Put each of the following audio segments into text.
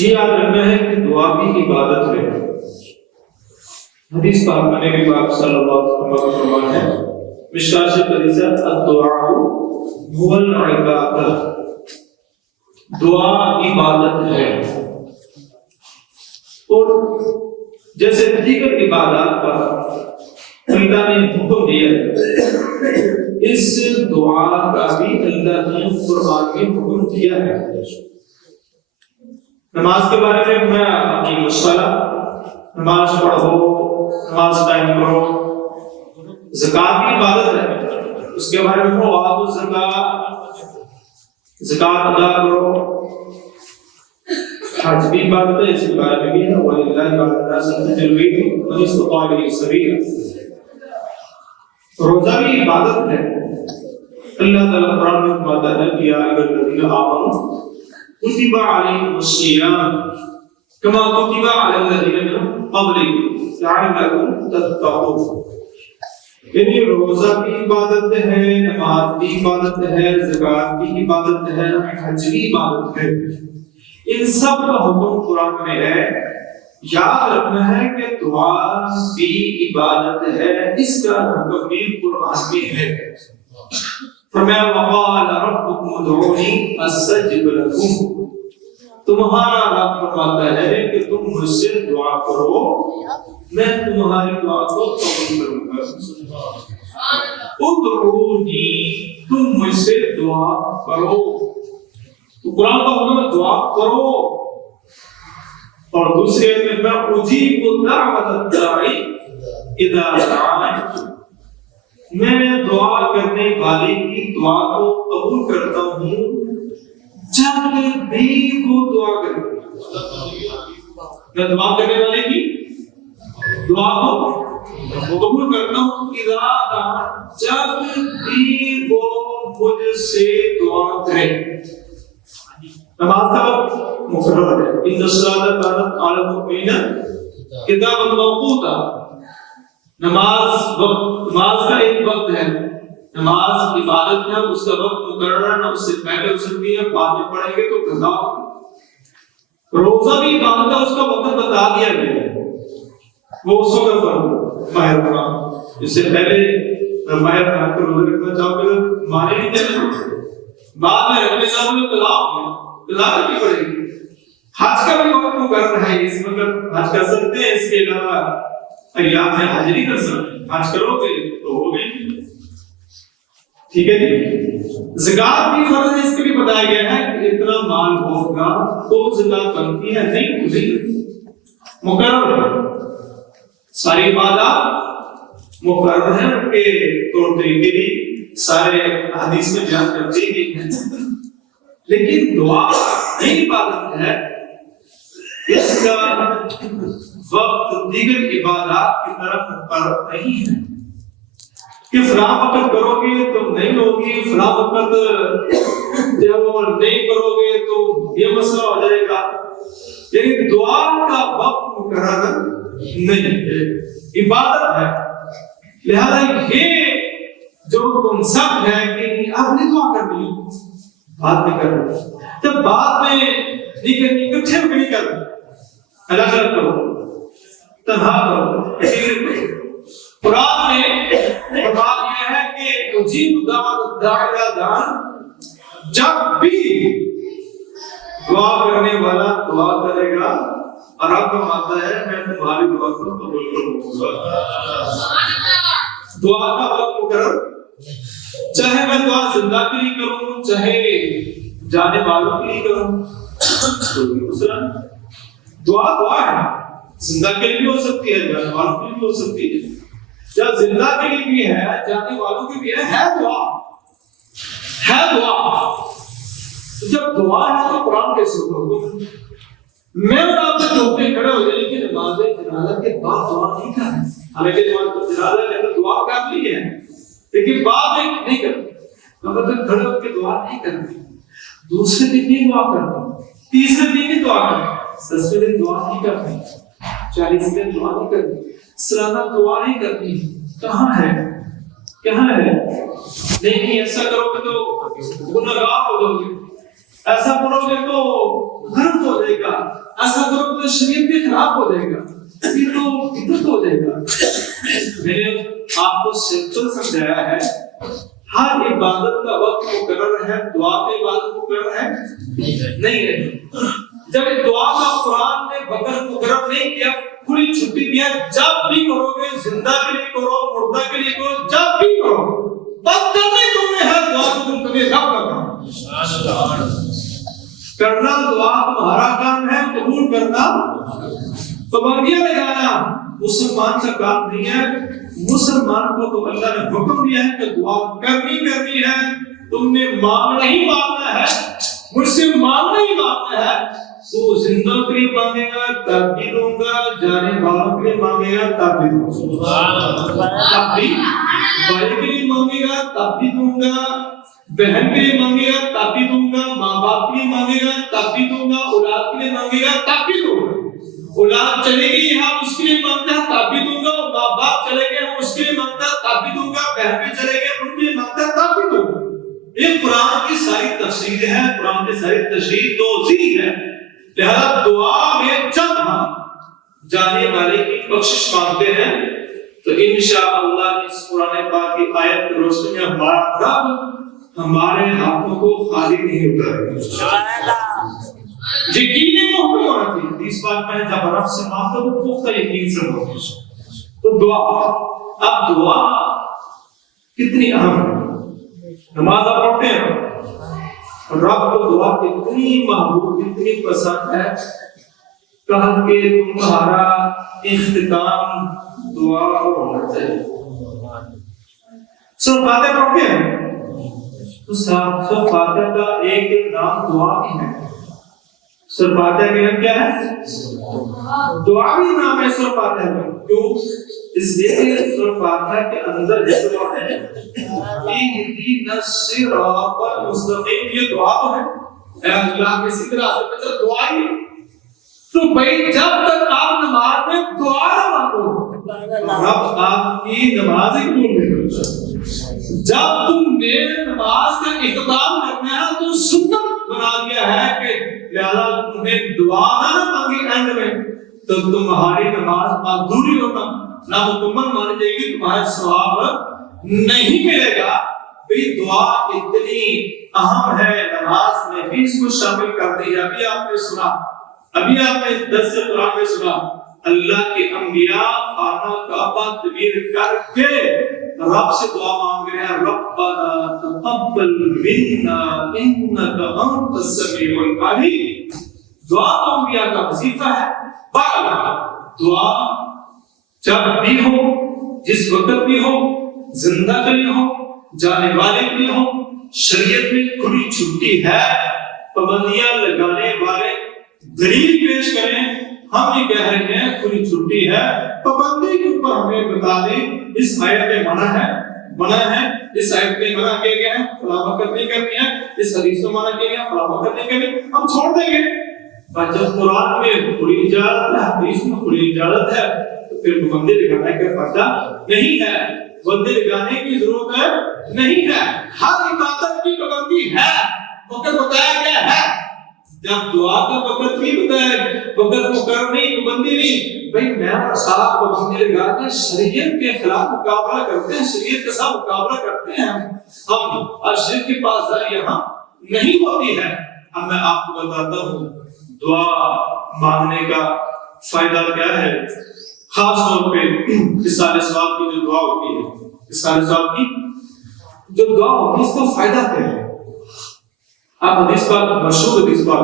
یہ یاد رکھنا ہے کہ دعا بھی عبادت ہے. حدیث پاک میں نبی پاک صلی اللہ علیہ وسلم کا فرمان ہے مشکات شریف حدیث ہے الدعاء هو العبادہ، دعا عبادت ہے. اور جیسے دیگر عبادات کا اللہ نے حکم دیا ہے، اس دعا کا بھی اللہ نے قرآن میں حکم دیا ہے. نماز کے بارے میں میں اپنی مصالحہ نماز پڑھو، نماز قائم کرو. زکوٰۃ بھی عبادت ہے، اس کے بارے میں آتوا الزکاۃ، زکوٰۃ ادا کرو. حج بھی عبادت ہے، اس کے بارے میں بھی ہے وَلِلَّهِ عَلَى النَّاسِ حِجُّ الْبَيْتِ مَنِ اسْتَطَاعَ إِلَيْهِ سَبِيلًا. روزہ بھی عبادت ہے. اللہ تعالیٰ قرآن میں فرماتا ہے کہ یا ایھا الذین آمنوا کتب علیکم الصیام کما کتب علی الذین من قبلکم لعلکم تتقون. یعنی روزہ بھی عبادت ہے، نماز بھی عبادت ہے، زکوٰۃ بھی عبادت ہے، حج بھی عبادت ہے. ان سب کا حکم قرآن میں ہے. یاد رکھنا ہے کہ دعا بھی عبادت ہے، اس کا حکم بھی قرآن میں ہے. فرمایا وقال ربکم ادعونی استجب لکم، تمہارا رب فرماتا ہے کہ تم مجھ سے دعا کرو، میں تمہاری دعا کو قبول کروں گا. ادعونی، تم مجھ سے دعا کرو. تو قرآن کا حکم ہے دعا کرو. اور دوسرے میں اجیب دعوت الداعی اذا دعان، میں دعا کرنے والے کی دعا کو قبول کرتا ہوں جب بھی وہ دعا کرے. میں دعا کرنے والے کی دعا کو قبول کرتا ہوں اذا دعان، جب بھی وہ مجھ سے دعا کرے. نماز کا وقت مقرر ہے. ان الصلاۃ کانت علی المؤمنین کتابا موقوتا. نماز کا ایک وقت ہے. نماز عبادت ہے، اس کا وقت مقرر ہے، نہ اس سے پہلے ہو سکتی ہے، بعد میں پڑھیں گے تو قضا. روزہ بھی عبادت ہے، اس کا وقت بتا دیا گیا ہے، وہ اس وقت فرض ماہ رمضان. اس سے پہلے ماہ رمضان کا روزہ رکھنا چاہو گے مانے نہیں چلے، بعد میں رکھنے چاہو گے قضا کرنی پڑے گی. حج کا بھی وقت مقرر ہے، اس وقت حج کر سکتے ہیں، اس کے علاوہ ایام میں حج نہیں کر سکتے. حج کرو گے تو ہو گئی. ٹھیک ہے جی. زکوٰۃ بھی فرض ہے، اس کے بھی بتایا گیا ہے کہ اتنا مال ہوگا تو زکوٰۃ بنتی ہے. نہیں مقرر ہے. ساری عبادات مقرر ہیں، ان کے طور طریقے بھی سارے حدیث میں بیان کر دی گئی ہیں. لیکن دعا یہ عبادت ہے، اس کا وقت دیگر عبادات کی طرف مقرر نہیں ہے کہ فلاں وقت کرو گے تو نہیں ہوگی، فلاں وقت جب وہ نہیں کرو گے تو یہ مسئلہ ہو جائے گا. یعنی دعا کا وقت مقرر نہیں ہے، عبادت ہے. لہذا یہ جو کنسپٹ ہے کہ اب نہیں دعا کرنی، بعد میں کرنا، جب بعد میں نہیں کرنی اکٹھے میں نہیں کرنا، الگ الگ کرو، تنہا کرو. قرآن میں بات یہ ہے کہ اجیب دعوت الداعی اذا دعان، جب بھی دعا کرنے والا دعا کرے گا اور رب فرماتا ہے میں تمہاری دعا کو قبول کروں گا. دعا کا وقت مقرر، چاہے میں دعا زندہ کے لیے کروں چاہے جانے والوں کے لیے کروں. دعا ہے، زندہ کے لیے بھی ہو سکتی ہے، جانے والوں کے لیے بھی ہو سکتی ہے. جب زندہ کے لیے بھی ہے، جانے والوں کے بھی ہے دعا. جب دعا ہے تو قرآن کیسے ہوگا؟ میں اور آپ سے چوکے کھڑے ہو جائیں کہ نماز جنازہ کے بعد دعا نہیں کریں. حالانکہ جنازہ کے اندر دعا کر لی ہے، لیکن بعد میں نہیں کرتے. مگر کھڑے ہو کے دعا نہیں کرتے، دوسرے دن بھی دعا کرتے، تیسرے دن بھی دعا کرتے، 10ویں دن دعا نہیں کرتے، 40 دن دعا نہیں کرتے، سالانہ دعا نہیں کرتی. کہاں ہے؟ نہیں ایسا کرو گے تو گنہگار ہو جاؤ گے، ایسا کرو گے تو غلط ہو جائے گا، شریعت کے خلاف ہو جائے گا، یہ تو بدعت ہو جائے گا۔ میں نے آپ کو سمپل سمجھایا ہے، ہر عبادت کا وقت مقرر ہے، دعا کی عبادت مقرر ہے نہیں ہے۔ جب دعا کا قرآن نے وقت مقرر نہیں کیا، پوری چھٹی دیا، جب بھی کرو گے، زندہ کے لیے کرو، مردہ کے لیے کرو، جب بھی کرو، بس کرنے تم نے ہر دعا کو تم کبھی رب کرنا دعا تمہارا کام ہے، قبول کرنا پابندیاں لگانا مسلمان کا کام نہیں ہے۔ مسلمان کو تو اللہ نے حکم دیا ہے کہ دعا کرنی ہے، تم نے مانگنا ہی مانگنا ہے، مجھ سے مانگنا ہی مانگنا ہے۔ تو زندہ کے لیے مانگے گا تب بھی دوں گا، جانے والوں کے لیے مانگے گا تب بھی دوں گا، تب بھی بھائی کے لیے مانگے گا تب بھی دوں گا، بہن کے لیے مانگے گا تب بھی دوں گا، ماں باپ کے لیے مانگے گا تب بھی دوں گا، اولاد کے لیے مانگے گا تب بھی دوں گا۔ اولاد چلے گئی ہم اس کے لیے مانگتا ہے تب بھی دوں گا، ماں باپ چلے گئے ہم اس کے لیے مانگتا ہے تب بھی دوں گا، بہن بھی چلے گئے ان کے لیے مانگتا ہے تب بھی دوں گا۔ یہ قرآن کی ساری تفسیر ہے، قرآن کی ساری تشریح توضیح ہے۔ لہذا دعا میں جب ہم جانے والے کی بخشش مانگتے ہیں تو انشاءاللہ اس قرآن پاک کی آیت کی روشنی میں ہمارا رب ہمارے ہاتھوں کو خالی نہیں اتارے گا۔ یقین محکم ہونا چاہیے، حدیث پاک میں جب رب سے مانگتے تو پختہ یقین سے ہوگی۔ تو دعا، اب دعا کتنی اہم ہے۔ نماز آپ پڑھتے ہیں، رب کو دعا کتنی محبوب، کتنی پسند ہے، کہا کہ تمہارا اختتام دعا پر ہونا چاہیے۔ سورۃ فاتحہ پڑھتے ہیں تو سورۃ فاتحہ کا ایک نام دعا بھی ہے۔ سورۃ فاتحہ کا نام کیا ہے؟ دعا بھی نام ہے سورۃ فاتحہ کا۔ کیوں؟ اس لیے کہ سورۃ فاتحہ کے اندر یہ دعا ہے، اہدنا الصراط المستقیم، یہ دعا تو ہے، اے اللہ کسی طرح سے بچا دعا ہی۔ تو بھائی جب تک آپ نماز میں دعا نہ مانگو، رب آپ کی نماز ہی قبول نہیں کرتا۔ جب تم نے نماز کا اہتمام کرنا ہے تو سنت بنا دیا ہے کہ لہذا تمہیں دعا نہ مانگی اینڈ میں تو تمہاری نماز ادھوری ہونا نامکمل مانی جائے گی، تمہارا ثواب نہیں ملے گا۔ بھئی دعا اتنی اہم ہے، نماز میں بھی اس کو شامل کر دی۔ ابھی آپ نے سنا، ابھی آپ نے درس قرآن میں سنا، اللہ کے انبیاء خانہ کعبہ تعمیر کر کے رب سے دعا مانگ رہے ہیں، ربنا تقبل منا انک انت السمیع العلیم۔ دعا تو انبیاء کا وظیفہ ہے۔ دعا جب بھی ہو، جس وقت بھی ہو، زندہ کے لیے ہو، جانے والے کے لیے ہو، شریعت میں کھلی چھٹی ہے۔ پابندیاں لگانے والے دلیل پیش کریں، ہم یہ کہہ رہے ہیں کھلی چھٹی ہے، پابندی کے اوپر ہمیں بتا دیں اس آیت میں منع ہے، اس آیت میں منع کیا گیا ہے فلاں وقت نہیں کرنی ہے، اس حدیث میں منع کیا گیا فلاں وقت نہیں کرنی، ہم چھوڑ دیں گے۔ اور جب قرآن میں کھلی اجازت ہے، حدیث میں کھلی اجازت ہے، تو پھر پابندی لگانے کا فائدہ نہیں ہے، پابندی لگانے کی ضرورت نہیں ہے۔ ہر عبادت کی پابندی ہے، وقت بتایا گیا ہے۔ جب دعا کا وقت بھی بتایا، وقت مقرر نہیں، پابندی نہیں، بھائی میں اور صاحب پابندی لگا کے شریعت کے خلاف مقابلہ کرتے ہیں، شریعت کے ساتھ مقابلہ کرتے ہیں ہم، اور شریعت کی پاسداری یہاں نہیں ہوتی ہے۔ اب میں آپ کو بتاتا ہوں دعا مانگنے کا فائدہ کیا ہے۔ خاص طور پہ اصالہ ثواب کی جو دعا ہوتی ہے، اصالہ ثواب کی جو دعا ہوتی ہے، اس کا فائدہ کیا ہے؟ آپ حدیث پر مشہور حدیث پر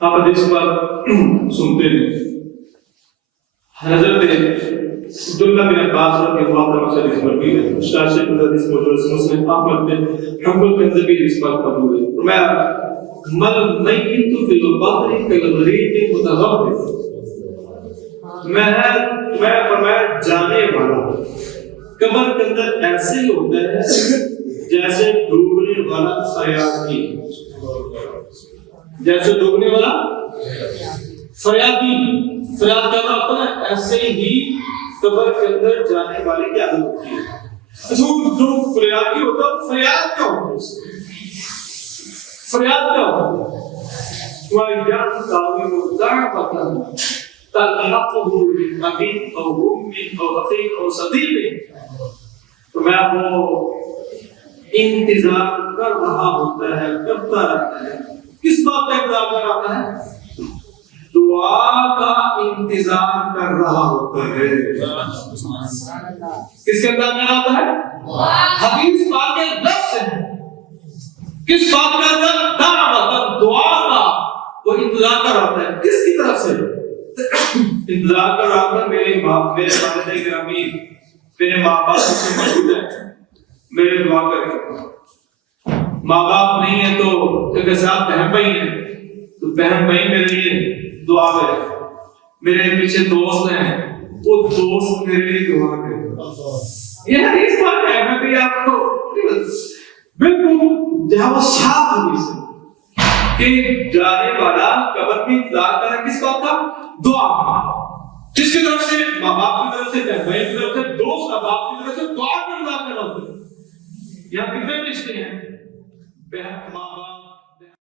آپ حدیث پر سنتے ہیں، حضرت عبداللہ بن عباس رضی اللہ عنہ سے حدیث مروی ہے، مشکل شیخ حدیث موجود ہے، مسلم احمد بن حنبل کے ذریعے حدیث پر موجود ہے۔ فرمایا مل میت فی البحر کالغریق متغوط، میں فرمایا جانے والا قبر کے اندر ایسے ہی ہوتا ہے جیسے ڈوبنے والا فریادی، جیسے ڈوبنے والا فریادی فریاد کر رہا ہوتا ہے، ایسے ہی قبر کے اندر جانے والے کی عادت ہوتی ہے۔ جو فریادی ہوتا ہے، فریاد کیا ہوتا ہے؟ فریاد کیا ہوتا ہے؟ وَيَنْتَظِرُ دَعْوَةً تَلْحَقُهُ مِنْ أَبٍ أَوْ أُمٍّ أَوْ أَخٍ أَوْ صَدِيقٍ. تو میں وہ انتظار کر رہا ہوتا ہے، کرتا رہتا ہے. کس بات کا انتظار کر رہا ہے؟ دعا کا انتظار کر رہا ہوتا ہے. کس کا انتظار کر رہا ہوتا ہے؟ حدیث پاک کے لفظ ہے. کس بات کا دعا کا وہ انتظار کر رہا ہوتا ہے. کس کی طرف سے انتظار کر رہا ہوتا ہے؟ میرے والدین گرامی، میرے ماں باپ سے موجود ہے، میرے دعا کریں. ماں باپ نہیں ہے تو اگر صاحب بہن بھائی ہیں تو بہن بھائی میرے لیے دعا کریں. میرے پیچھے دوست ہیں، وہ دوست میرے لیے دعا کریں. یہ حدیث پاک ہے. میں بھی آپ کو بالکل جہاں صاف حدیث ہے کہ جانے والا قبر میں انتظار کر رہا ہے کس بات کا؟ دعا کا. کس کی طرف سے؟ ماں باپ کی طرف سے، بہن بھائی کی طرف سے، دوست احباب کی طرف سے دعا کا انتظار کر رہا ہے. یہاں کتنے رشتے ہیں؟ بہن، ماں باپ